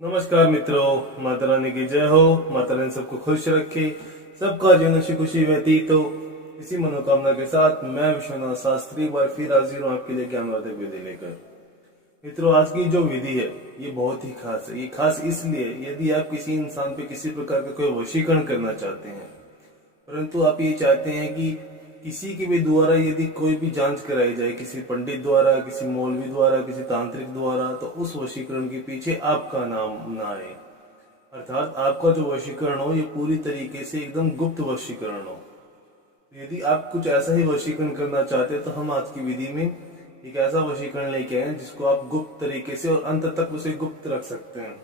नमस्कार मित्रों, माता रानी की जय हो। माता रानी सबको खुश रखे, सबका जीवन खुशी खुशी व्यतीत हो। इसी मनोकामना के साथ मैं विश्वनाथ शास्त्री एक बार फिर हाजिर हूँ आपके लिए ज्ञानवर्धक विधि लेकर। मित्रों, आज की जो विधि है ये बहुत ही खास है। ये खास इसलिए यदि आप किसी इंसान पे किसी प्रकार का कोई वशीकरण करना चाहते हैं, परंतु आप ये चाहते हैं कि किसी के भी द्वारा यदि कोई भी जांच कराई जाए, किसी पंडित द्वारा, किसी मौलवी द्वारा, किसी तांत्रिक द्वारा, तो उस वशीकरण के पीछे आपका नाम ना आए, अर्थात आपका जो वशीकरण हो ये पूरी तरीके से एकदम गुप्त वशीकरण हो। यदि आप कुछ ऐसा ही वशीकरण करना चाहते हैं तो हम आज की विधि में एक ऐसा वशीकरण लेके आए जिसको आप गुप्त तरीके से और अंत तक उसे गुप्त रख सकते हैं।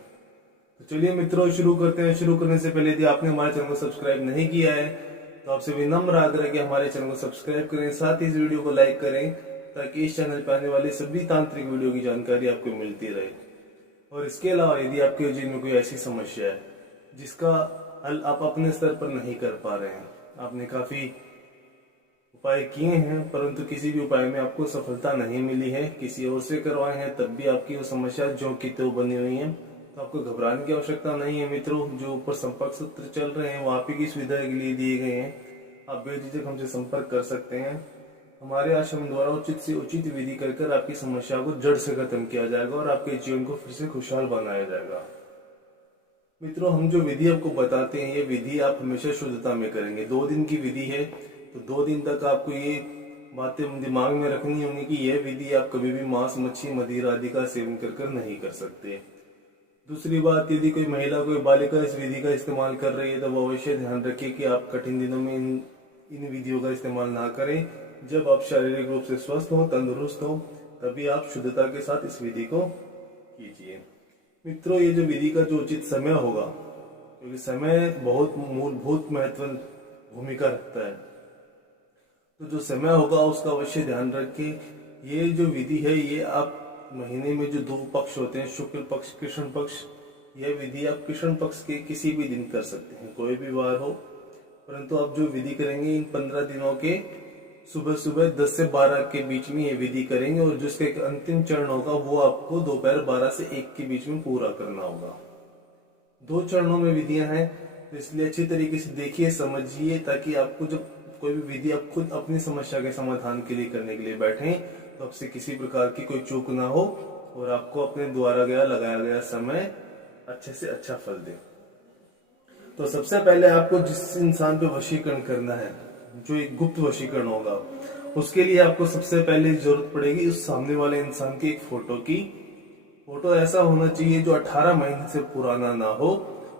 तो चलिए मित्रों, शुरू करते हैं। शुरू करने से पहले यदि आपने हमारे चैनल को सब्सक्राइब नहीं किया है तो आपसे विनम्र आग्रह कि हमारे चैनल को सब्सक्राइब करें, साथ ही इस वीडियो को लाइक करें ताकि इस चैनल पर आने वाली सभी तांत्रिक वीडियो की जानकारी आपको मिलती रहे। और इसके अलावा यदि आपके जीवन में कोई ऐसी समस्या है जिसका हल आप अपने स्तर पर नहीं कर पा रहे हैं, आपने काफी उपाय किए हैं परंतु किसी भी उपाय में आपको सफलता नहीं मिली है, किसी और से करवाए हैं तब भी आपकी वो समस्या जो की त्यों बनी हुई है, तो आपको घबराने की आवश्यकता नहीं है। मित्रों, जो ऊपर संपर्क सूत्र चल रहे हैं वो आप ही की सुविधा के लिए दिए गए हैं। आप बेझिझक हमसे संपर्क कर सकते हैं। हमारे आश्रम द्वारा उचित से उचित विधि कर आपकी समस्या को जड़ से खत्म किया जाएगा और आपके जीवन को फिर से खुशहाल बनाया जाएगा। मित्रों, हम जो विधि आपको बताते हैं ये विधि आप हमेशा शुद्धता में करेंगे। 2 दिन की विधि है तो 2 दिन तक आपको ये बातें दिमाग में रखनी होंगी कि यह विधि आप कभी भी मांस, मच्छी, मदिरा आदि का सेवन कर नहीं कर सकते। दूसरी बात, यदि कोई महिला, कोई बालिका इस विधि का इस्तेमाल कर रही है तो वो अवश्य ध्यान रखें कि आप कठिन दिनों में इन विधियों का इस्तेमाल ना करें। जब आप शारीरिक रूप से स्वस्थ हो, तंदुरुस्त हो, तभी आप शुद्धता के साथ इस विधि को कीजिए। मित्रों, ये जो विधि का जो उचित समय होगा, क्योंकि समय बहुत मूलभूत महत्व भूमिका रखता है, तो जो समय होगा उसका अवश्य ध्यान रखें। ये जो विधि है ये आप महीने में जो 2 पक्ष होते हैं, शुक्ल पक्ष, कृष्ण पक्ष, यह विधि आप कृष्ण पक्ष के किसी भी दिन कर सकते हैं, कोई भी वार हो। परंतु आप जो विधि करेंगे इन 15 दिनों के सुबह सुबह 10 से 12 के बीच में ये विधि करेंगे और जिसका एक अंतिम चरण होगा वो आपको दोपहर 12 से 1 के बीच में पूरा करना होगा। 2 चरणों में विधियां हैं, तो इसलिए अच्छी तरीके से देखिए, समझिए, ताकि आपको जब कोई भी विधि आप खुद अपनी समस्या के समाधान के लिए करने के लिए बैठे तो आपसे किसी प्रकार की कोई चूक ना हो और आपको अपने द्वारा लगाया गया समय अच्छे से अच्छा फल दे। तो सबसे पहले आपको जिस इंसान पे वशीकरण करना है, जो एक गुप्त वशीकरण होगा, उसके लिए आपको सबसे पहले जरूरत पड़ेगी उस सामने वाले इंसान की एक फोटो की। फोटो ऐसा होना चाहिए जो 18 महीने से पुराना ना हो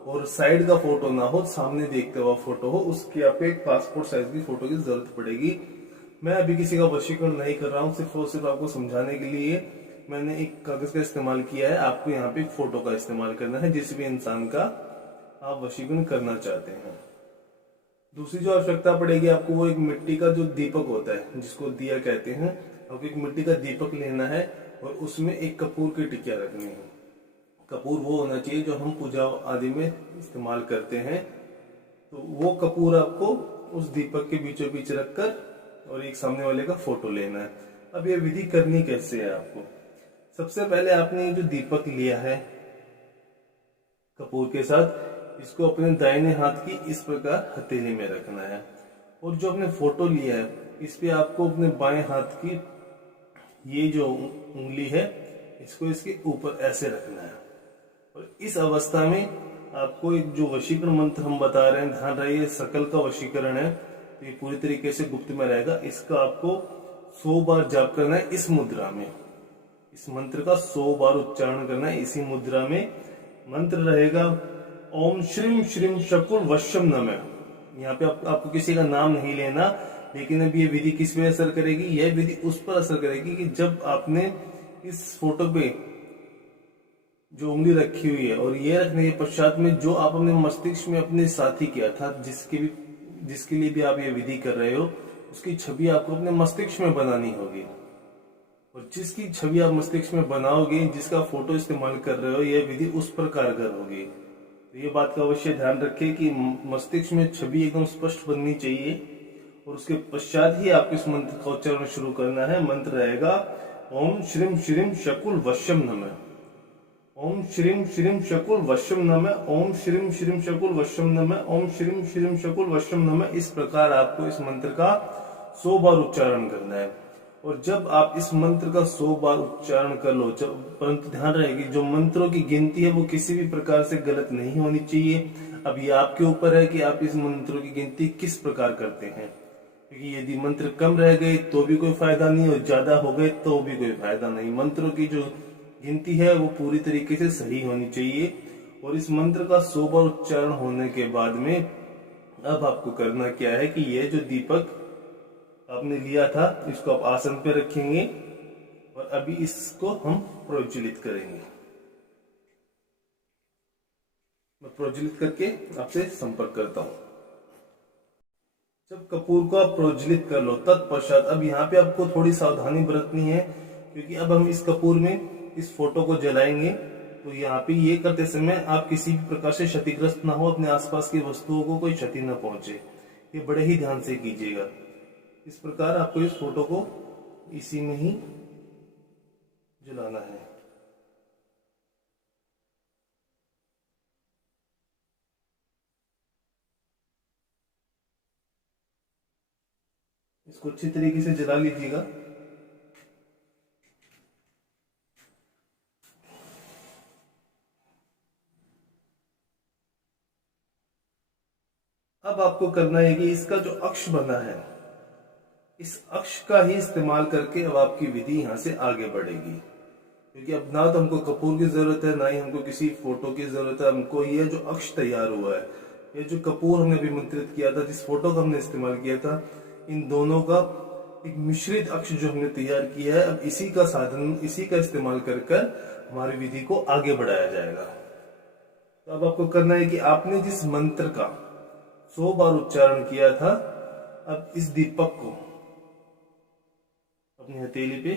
और साइड का फोटो ना हो, सामने देखते हुआ फोटो हो। उसकी आपको एक पासपोर्ट साइज की फोटो की जरूरत पड़ेगी। मैं अभी किसी का वशीकरण नहीं कर रहा हूँ, सिर्फ और सिर्फ आपको समझाने के लिए मैंने एक कागज का इस्तेमाल किया है। आपको यहाँ पे एक फोटो का इस्तेमाल करना है जिस भी इंसान का आप वशीकरण करना चाहते हैं। दूसरी जो आवश्यकता पड़ेगी आपको, वो एक मिट्टी का जो दीपक होता है जिसको दिया कहते हैं, आपको एक मिट्टी का दीपक लेना है और उसमें एक कपूर की टिकिया रखनी है। कपूर वो होना चाहिए जो हम पूजा आदि में इस्तेमाल करते हैं। तो वो कपूर आपको उस दीपक के बीचों बीच रखकर और एक सामने वाले का फोटो लेना है। अब ये विधि करनी कैसे है आपको? सबसे पहले आपने जो दीपक लिया है कपूर के साथ, इसको अपने दाहिने हाथ की इस प्रकार हथेली में रखना है और जो आपने फोटो लिया है इस पे आपको अपने बाएं हाथ की ये जो उंगली है इसको इसके ऊपर ऐसे रखना है। और इस अवस्था में आपको एक जो वशीकरण मंत्र हम बता रहे हैं, ध्यान रहे सकल का वशीकरण है तो ये पूरी तरीके से गुप्त में रहेगा। इसका आपको 100 बार जाप करना है इस मुद्रा में। इस मंत्र का 100 बार उच्चारण करना है इसी मुद्रा में। मंत्र रहेगा ओम श्रीम श्रीम शकुल वश्यम नमः। यहाँ पे आपको किसी का नाम नहीं लेना, लेकिन अब ये विधि किस पे असर करेगी? यह विधि उस पर असर करेगी कि जब आपने इस फोटो पे जो उंगली रखी हुई है और ये रखने के पश्चात में जो आप अपने मस्तिष्क में अपने साथी की, अर्थात जिसके लिए भी आप ये विधि कर रहे हो, उसकी छवि आपको अपने मस्तिष्क में बनानी होगी। और जिसकी छवि आप मस्तिष्क में बनाओगे, जिसका फोटो इस्तेमाल कर रहे हो, यह विधि उस पर कारगर होगी। तो ये बात का अवश्य ध्यान रखें कि मस्तिष्क में छवि एकदम स्पष्ट बननी चाहिए और उसके पश्चात ही आपको इस मंत्र का उच्चारण शुरू करना है। मंत्र रहेगा ओम श्रीम श्रीम शकुल वश्यम नमः। ओम श्रीम श्रीम शकुल वश्यम नमः, ओम श्रीम श्रीम शकुल वश्यम नमः, ओम श्रीम श्रीम शकुल वश्यम नमः। इस प्रकार आपको इस मंत्र का 100 बार उच्चारण करना है। और जब आप इस मंत्र का 100 बार उच्चारण कर लो, परंतु ध्यान रहेगी जो मंत्रों की गिनती है वो किसी भी प्रकार से गलत नहीं होनी चाहिए। अब ये आपके ऊपर है कि आप इस मंत्रों की गिनती किस प्रकार करते हैं, क्योंकि यदि मंत्र कम रह गए तो भी कोई फायदा नहीं और ज्यादा हो गए तो भी कोई फायदा नहीं। मंत्रों की जो गिनती है वो पूरी तरीके से सही होनी चाहिए। और इस मंत्र का 100 बार उच्चारण होने के बाद में अब आपको करना क्या है कि ये जो दीपक आपने लिया था इसको आप आसन पे रखेंगे और अभी इसको हम प्रज्वलित करेंगे। मैं प्रज्वलित करके आपसे संपर्क करता हूं। जब कपूर को आप प्रज्वलित कर लो तत्पश्चात अब यहाँ पे आपको थोड़ी सावधानी बरतनी है, क्योंकि अब हम इस कपूर में इस फोटो को जलाएंगे। तो यहाँ पे ये करते समय आप किसी भी प्रकार से क्षतिग्रस्त ना हो, अपने आसपास की वस्तुओं को कोई क्षति न पहुंचे, ये बड़े ही ध्यान से कीजिएगा। इस प्रकार आपको इस फोटो को इसी में ही जलाना है। इसको अच्छी तरीके से जला लीजिएगा। अब आपको करना है कि इसका जो अक्ष बना है इस अक्ष का ही इस्तेमाल करके अब आपकी विधि यहां से आगे बढ़ेगी, क्योंकि अब ना तो हमको कपूर की जरूरत है ना ही हमको किसी फोटो की जरूरत है। हमको ये जो अक्ष तैयार हुआ है, ये जो कपूर हमने अभिमंत्रित किया था, जिस फोटो का हमने इस्तेमाल किया था, इन दोनों का एक मिश्रित अक्ष जो हमने तैयार किया है, अब इसी का साधन इसी का इस्तेमाल कर हमारी विधि को आगे बढ़ाया जाएगा। तो अब आपको करना है कि आपने जिस मंत्र का 100 बार उच्चारण किया था, अब इस दीपक को अपनी हथेली पे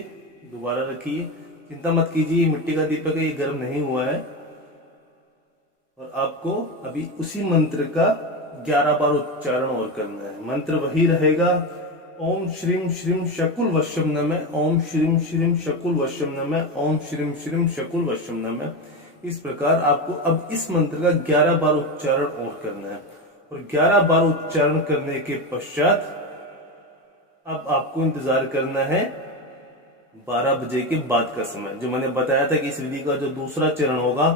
दोबारा रखिए। चिंता मत कीजिए, मिट्टी का दीपक है, ये गर्म नहीं हुआ है। और आपको अभी उसी मंत्र का 11 बार उच्चारण और करना है। मंत्र वही रहेगा, ओम श्रीम श्रीम शकुल वश्यम नमः, ओम श्रीम श्रीम शकुल वश्यम नमः, ओम श्रीम श्रीम शकुल वश्यम नमः। इस प्रकार आपको अब इस मंत्र का 11 बार उच्चारण और करना है। और 11 बार उच्चारण करने के पश्चात अब आपको इंतजार करना है 12 बजे के बाद का समय। जो मैंने बताया था कि इस विधि का जो दूसरा चरण होगा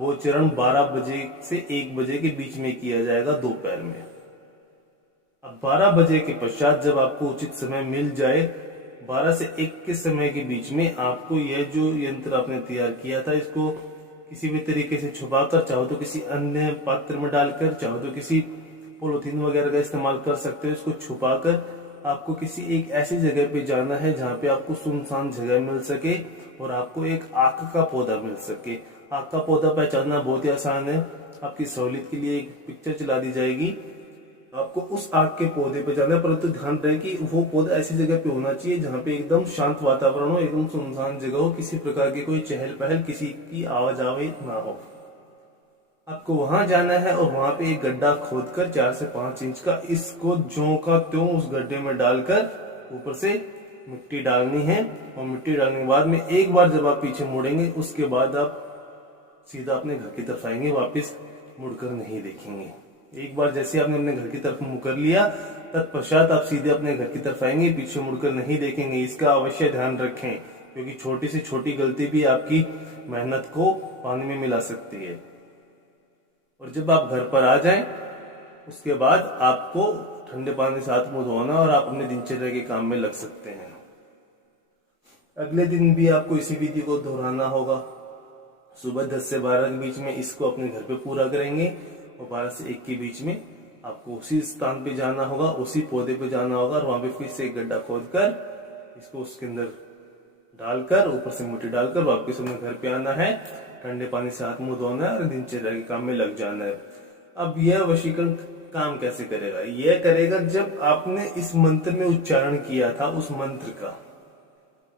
वो चरण 12 बजे से 1 बजे के बीच में किया जाएगा दोपहर में। अब 12 बजे के पश्चात जब आपको उचित समय मिल जाए, 12 से 1 के समय के बीच में आपको यह जो यंत्र आपने तैयार किया था इसको किसी भी तरीके से छुपाकर, चाहो तो किसी अन्य पात्र में डालकर, चाहो तो किसी पॉलिथीन वगैरह का इस्तेमाल कर सकते हो। इसको छुपाकर आपको किसी एक ऐसी जगह पे जाना है जहाँ पे आपको सुनसान जगह मिल सके और आपको एक आक का पौधा मिल सके। आक का पौधा पहचानना बहुत ही आसान है। आपकी सहूलियत के लिए एक पिक्चर चला दी जाएगी। आपको उस आग के पौधे पे जाना है, परंतु ध्यान रहे कि वो पौधा ऐसी जगह पे होना चाहिए जहाँ पे एकदम शांत वातावरण हो, एकदम सुनसान जगह हो, किसी प्रकार की कोई चहल पहल, किसी की आवाजाही ना हो। आपको वहां जाना है और वहां पे एक गड्ढा खोदकर 4 से 5 इंच का इसको ज्यों का त्यों उस गड्ढे में डालकर ऊपर से मिट्टी डालनी है। और मिट्टी डालने के बाद में एक बार जब आप पीछे मुड़ेंगे उसके बाद आप सीधा अपने घर की तरफ आएंगे, वापस मुड़कर नहीं देखेंगे। एक बार जैसे आपने अपने घर की तरफ मुंह कर लिया तत्पश्चात आप सीधे अपने घर की तरफ आएंगे, पीछे मुड़कर नहीं देखेंगे। इसका अवश्य ध्यान रखें, क्योंकि छोटी से छोटी गलती भी आपकी मेहनत को पानी में मिला सकती है। और जब आप घर पर आ जाएं उसके बाद आपको ठंडे पानी से हाथ मुंह धोना और आप अपने दिनचर्या के काम में लग सकते हैं। अगले दिन भी आपको इसी विधि को दोहराना होगा। सुबह 10 से 12 के बीच में इसको अपने घर पे पूरा करेंगे और 12 से 1 के बीच में आपको उसी स्थान पे जाना होगा, उसी पौधे पे जाना होगा और वहां पे फिर से एक गड्ढा खोदकर इसको उसके अंदर डालकर, ऊपर से मिट्टी डालकर वापस अपने घर पे आना है, ठंडे पानी से हाथ मुंह धोना है और दिनचर्या के काम में लग जाना है। अब यह वशीकरण काम कैसे करेगा? यह करेगा जब आपने इस मंत्र में उच्चारण किया था उस मंत्र का,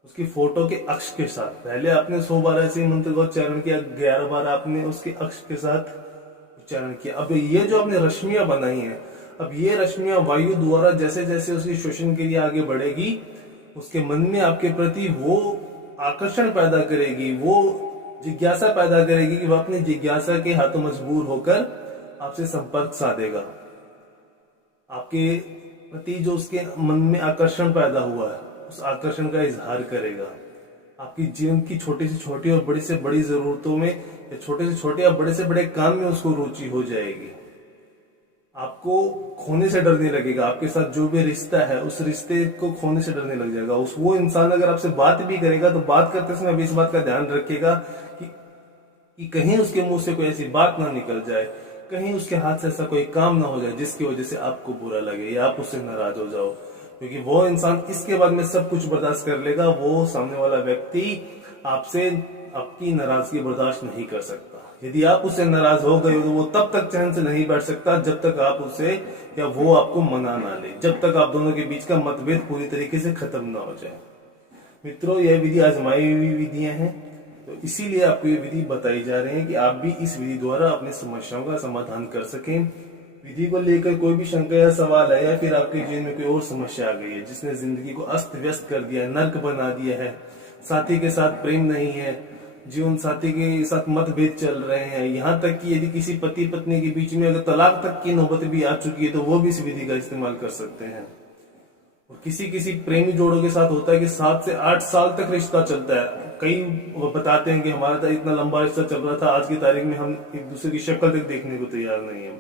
उसकी फोटो के अक्ष के साथ, पहले आपने 100 बार ऐसे मंत्र का उच्चारण किया, 11 बार आपने उसके अक्ष के साथ उच्चारण किया। अब ये जो आपने रश्मियां बनाई हैं, अब ये रश्मियां वायु द्वारा जैसे जैसे उसकी श्वसन के लिए आगे बढ़ेगी, उसके मन में आपके प्रति वो आकर्षण पैदा करेगी, वो जिज्ञासा पैदा करेगी कि वह अपनी जिज्ञासा के हाथों मजबूर होकर आपसे संपर्क साधेगा। आपके प्रति जो उसके मन में आकर्षण पैदा हुआ है उस आकर्षण का इजहार करेगा। आपकी जीवन की छोटी से छोटी और बड़ी से बड़ी जरूरतों में या छोटे से छोटे या बड़े से बड़े काम में उसको रुचि हो जाएगी। आपको खोने से डर नहीं लगेगा। आपके साथ जो भी रिश्ता है उस रिश्ते को खोने से डरने लग जाएगा। वो इंसान अगर आपसे बात भी करेगा तो बात करते समय अभी इस बात का ध्यान रखेगा कि कहीं उसके मुंह से कोई ऐसी बात ना निकल जाए, कहीं उसके हाथ से ऐसा कोई काम ना हो जाए जिसकी वजह से आपको बुरा लगे या आप उससे नाराज हो जाओ। क्योंकि वो इंसान इसके बाद में सब कुछ बर्दाश्त कर लेगा। वो सामने वाला व्यक्ति आपसे आपकी नाराजगी बर्दाश्त नहीं कर सकता। यदि आप उससे नाराज हो गए तो वो तब तक चैन से नहीं बैठ सकता जब तक आप उसे या वो आपको मना ना ले, जब तक आप दोनों के बीच का मतभेद पूरी तरीके से खत्म ना हो जाए। मित्रों, यह विधि आजमाई हुई विधियां हैं, तो इसीलिए आपको ये विधि बताई जा रही है कि आप भी इस विधि द्वारा अपनी समस्याओं का समाधान कर सकें। विधि को लेकर कोई भी शंका या सवाल है या फिर आपके जीवन में कोई और समस्या आ गई है जिसने जिंदगी को अस्त व्यस्त कर दिया है, नर्क बना दिया है, साथी के साथ प्रेम नहीं है, जीवन साथी के साथ मतभेद चल रहे हैं, यहाँ तक कि यदि किसी पति पत्नी के बीच में अगर तलाक तक की नौबत भी आ चुकी है तो वो भी इस विधि का इस्तेमाल कर सकते हैं। और किसी प्रेमी जोड़ों के साथ होता है कि 7 से 8 साल तक रिश्ता चलता है। कई वो बताते हैं कि हमारा तो इतना लंबा रिश्ता चल रहा था, आज की तारीख में हम एक दूसरे की शक्ल तक देखने को तैयार नहीं है।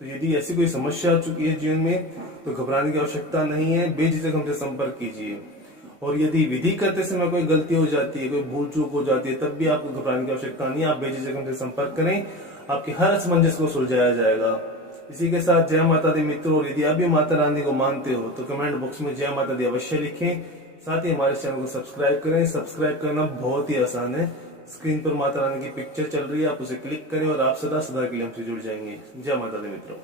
तो यदि ऐसी कोई समस्या आ चुकी है जीवन में तो घबराने की आवश्यकता नहीं है, बेझिझक हमसे संपर्क कीजिए। और यदि विधि करते समय कोई गलती हो जाती है, कोई भूल चूक हो जाती है, तब भी आपको घबराने की आवश्यकता नहीं है। आप बेझिझक हमसे संपर्क करें, आपके हर असमंजस को सुलझाया जाएगा। इसी के साथ जय माता दी मित्रों। और यदि आप भी माता रानी को मानते हो तो कमेंट बॉक्स में जय माता दी अवश्य लिखें। साथ ही हमारे चैनल को सब्सक्राइब करें। सब्सक्राइब करना बहुत ही आसान है। स्क्रीन पर माता रानी की पिक्चर चल रही है, आप उसे क्लिक करें और आप सदा सदा के लिए हमसे जुड़ जाएंगे। जय माता दी मित्रों।